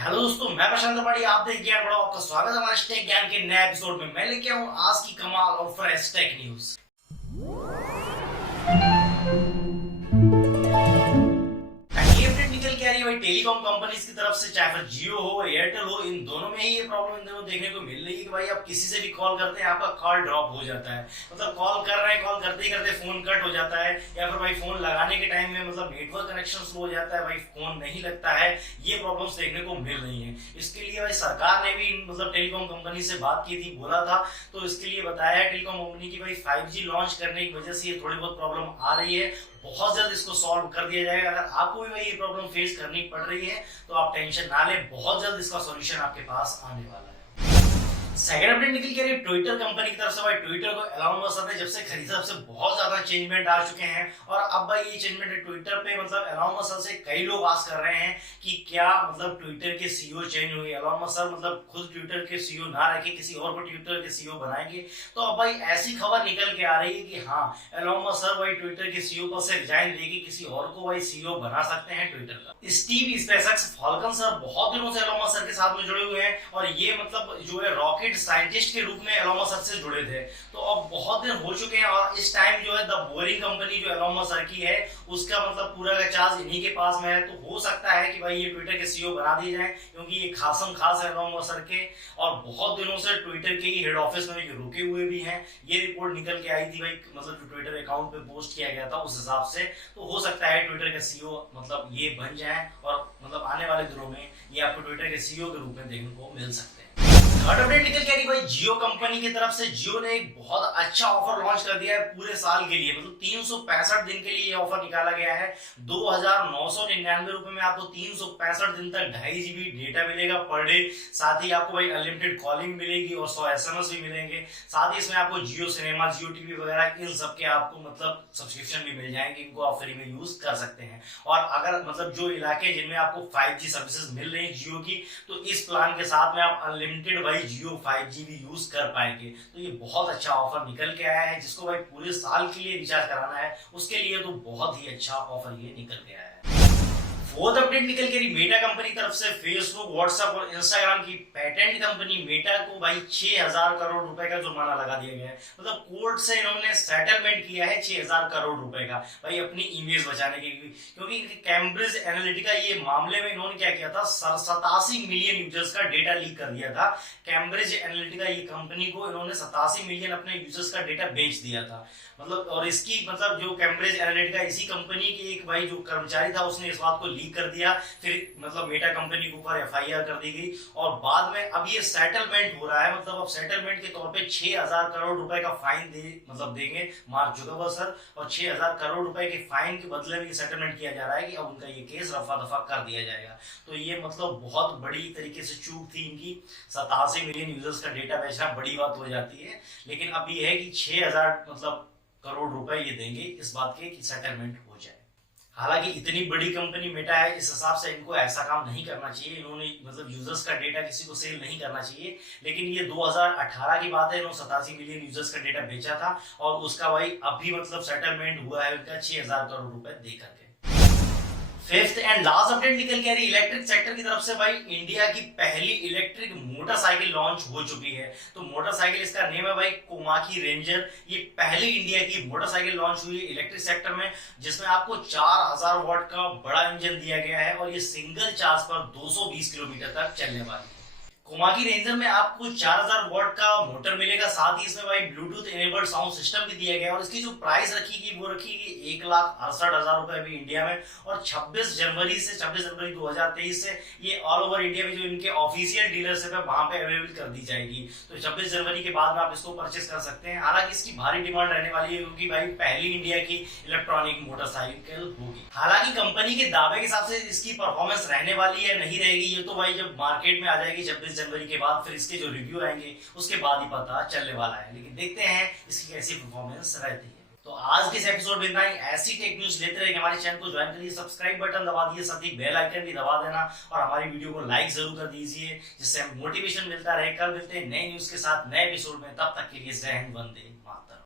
Hello दोस्तों, मैं प्रशांत त्रिपाठी। आप देख ज्ञान बढ़ाओ, आपका स्वागत है हमारे टेक ज्ञान के नए एपिसोड में। मैं लेके आऊं आज की कमाल और फ्रेश टेक न्यूज। ये अपडेट निकल के आ रही है भाई टेलीकॉम कंपनीज की तरफ से, चाहे फिर जियो हो एयरटेल हो, इन दोनों में ही ये प्रॉब्लम इन दोनों देखने को मिल रही है कि भाई आप किसी से भी कॉल करते हैं, आपका कॉल ड्रॉप हो जाता है। मतलब कॉल कर रहे हैं, कॉल करते ही करते फोन कट हो जाता है, या फिर भाई फोन लगाने के टाइम में मतलब नेटवर्क कनेक्शन स्लो हो जाता है, भाई फोन नहीं लगता है। ये प्रॉब्लम्स देखने को मिल रही है। इसके लिए भाई सरकार ने भी मतलब टेलीकॉम कंपनी से बात की थी, बोला था, तो इसके लिए बताया है टेलीकॉम कंपनी की भाई 5G लॉन्च करने की वजह से ये थोड़ी बहुत प्रॉब्लम आ रही है। बहुत जल्द इसको सॉल्व कर दिया जाएगा। अगर आपको भी भाई ये प्रॉब्लम फेस करनी पड़ रही है तो आप टेंशन ना लें, बहुत जल्द इसका सॉल्यूशन आपके पास आने वाला है। सेकंड अपडेट निकल के ट्विटर कंपनी की तरफ से भाई ट्विटर को एलॉन मस्क ने जब से खरीदा तब से बहुत ज्यादा चेंजमेंट आ चुके हैं। और अब भाई ये चेंजमेंट ट्विटर पे मतलब एलॉन मस्क से कई लोग आस कर रहे हैं कि क्या मतलब ट्विटर के सीईओ चेंज होंगे, एलॉन मस्क मतलब खुद ट्विटर के सीईओ ना रखे, किसी और को ट्विटर के सीईओ बनाएंगे। तो अब भाई ऐसी खबर निकल के आ रही है कि हाँ, एलॉन मस्क भाई ट्विटर के सीईओ पद से रिजाइन देके किसी और को भाई सीईओ बना सकते हैं ट्विटर का। स्टीव स्पेसएक्स फाल्कन सर बहुत दिनों से एलॉन मस्क के साथ में जुड़े हुए हैं और ये मतलब जो है रॉकेट साइंटिस्ट के रूप में एलॉन मस्क से जुड़े थे। तो अब बहुत दिन हो चुके हैं और इस टाइम जो है द बोरिंग कंपनी जो एलॉन मस्क की है उसका मतलब पूरा का चार्ज इन्हीं के पास में है। तो हो सकता है कि भाई ये ट्विटर के सीईओ बना दिए जाएं, क्योंकि ये खासम खास है एलॉन मस्क के और बहुत दिनों से ट्विटर के ही हेड ऑफिस में रुके हुए भी हैं। ये रिपोर्ट निकल के आई थी भाई, मतलब जो ट्विटर अकाउंट पे पोस्ट किया गया था उस हिसाब से। तो हो सकता है ट्विटर के सीईओ मतलब ये बन जाए और मतलब आने वाले दिनों में ये आपको ट्विटर के सीईओ के रूप में देखने को मिल सकते हैं। थर्ड अपडेट निकल के आ रही भाई जियो कंपनी की तरफ से। जियो ने एक बहुत अच्छा ऑफर लॉन्च कर दिया है पूरे साल के लिए, मतलब 365 दिन के लिए ये ऑफर निकाला गया है। 2,999 रुपए में आपको 365 दिन तक 2.5 GB डेटा मिलेगा पर डे। साथ ही आपको भाई अनलिमिटेड कॉलिंग मिलेगी और 100 SMS भी मिलेंगे। साथ ही इसमें आपको जियो सिनेमा, जियो टीवी वगैरह इन सब के आपको मतलब सब्सक्रिप्शन भी मिल जाएंगे, इनको आप फ्री में यूज कर सकते हैं। और अगर मतलब जो इलाके जिनमें आपको 5G सर्विसेज मिल रही है जियो की, तो इस प्लान के साथ में आप अनलिमिटेड भाई जियो 5G भी यूज कर पाएंगे। तो ये बहुत अच्छा ऑफर निकल के आया है। जिसको भाई पूरे साल के लिए रिचार्ज कराना है उसके लिए तो बहुत ही अच्छा ऑफर ये निकल के आया है। फोर्थ अपडेट निकल के मेटा कंपनी की तरफ से फेसबुक, व्हाट्सएप और इंस्टाग्राम की पेटेंट कंपनी मेटा को भाई 6,000 करोड़ रुपए का जुर्माना लगा दिया गया है। मतलब कोर्ट से इन्होंने सेटलमेंट किया है 6,000 करोड़ रुपए का भाई अपनी इमेज बचाने के लिए। क्योंकि कैम्ब्रिज एनालिटिका ये मामले में इन्होंने क्या किया था, 87 मिलियन यूजर्स का डेटा लीक कर दिया था। कैम्ब्रिज एनालिटिका ये कंपनी को इन्होंने 87 मिलियन अपने यूजर्स का डेटा बेच दिया था। मतलब और इसकी मतलब जो कैम्ब्रिज एनालिटिका इसी कंपनी के एक भाई जो कर्मचारी था उसने इस बात को लीक कर दिया। फिर मतलब मेटा कंपनी के ऊपर FIR कर दी गई और बाद में अब ये सेटलमेंट हो रहा है। मतलब अब सेटलमेंट के तौर पे 6,000 करोड़ रुपए का फाइन मतलब देंगे मार्क जुकरबर्ग सर, और 6,000 करोड़ रुपए के फाइन के बदले में सेटलमेंट किया जा रहा है कि अब उनका ये केस रफा दफा कर दिया जाएगा। तो ये मतलब बहुत बड़ी तरीके से चूक थी इनकी। 87 मिलियन यूजर्स का डेटा बेचना बड़ी बात हो जाती है, लेकिन अब ये है कि 6,000 मतलब करोड़ रुपए ये देंगे इस बात के कि सेटलमेंट हो जाए। हालांकि इतनी बड़ी कंपनी मेटा है, इस हिसाब से इनको ऐसा काम नहीं करना चाहिए। इन्होंने मतलब यूजर्स का डेटा किसी को सेल नहीं करना चाहिए। लेकिन ये 2018 की बात है, इन्होंने 87 मिलियन यूजर्स का डेटा बेचा था और उसका भाई अभी मतलब सेटलमेंट हुआ है उनका 6,000 करोड़ रुपए दे करके। फिफ्थ एंड लास्ट अपडेट निकल के आ रही इलेक्ट्रिक सेक्टर की तरफ से भाई इंडिया की पहली इलेक्ट्रिक मोटरसाइकिल लॉन्च हो चुकी है। तो मोटरसाइकिल इसका नेम है भाई कोमाकी रेंजर। ये पहली इंडिया की मोटरसाइकिल लॉन्च हुई है इलेक्ट्रिक सेक्टर में, जिसमें आपको 4,000 वॉट का बड़ा इंजन दिया गया है और ये सिंगल चार्ज पर 220 किलोमीटर तक चलने वाली है। कोमाकी रेंजर में आपको 4,000 वॉट का मोटर मिलेगा। साथ ही इसमें भाई ब्लूटूथ इनेबल्ड साउंड सिस्टम भी दिया गया है और इसकी जो प्राइस रखी वो रखी 1,68,000 रुपए अभी इंडिया में। और 26 जनवरी 2023 से ये ऑल ओवर इंडिया में जो इनके ऑफिशियल डीलरशिप है वहां पे अवेलेबल कर दी जाएगी। तो 26 जनवरी के बाद में आप इसको परचेस कर सकते हैं। हालांकि इसकी भारी डिमांड रहने वाली है क्योंकि भाई पहली इंडिया की इलेक्ट्रॉनिक मोटरसाइकिल होगी। हालांकि कंपनी के दावे के हिसाब से इसकी परफॉर्मेंस रहने वाली है नहीं रहेगी, ये तो भाई जब मार्केट में आ जाएगी 26 जनवरी के बाद, फिर इसके जो रिव्यू आएंगे उसके बाद ही पता चलने वाला है। लेकिन देखते हैं इसकी कैसी परफॉर्मेंस रहती है। तो आज के इस एपिसोड में इतना ही। ऐसी टेक न्यूज लेते रहिए, हमारे चैनल को ज्वाइन करिए, सब्सक्राइब बटन दबा दीजिए, साथ ही बेल आइकन भी दबा देना और हमारी वीडियो को लाइक जरूर कर दीजिए, जिससे हमें मोटिवेशन मिलता रहे। कल मिलते हैं नए न्यूज के साथ नए एपिसोड में, तब तक के लिए जय हिंद, वंदे।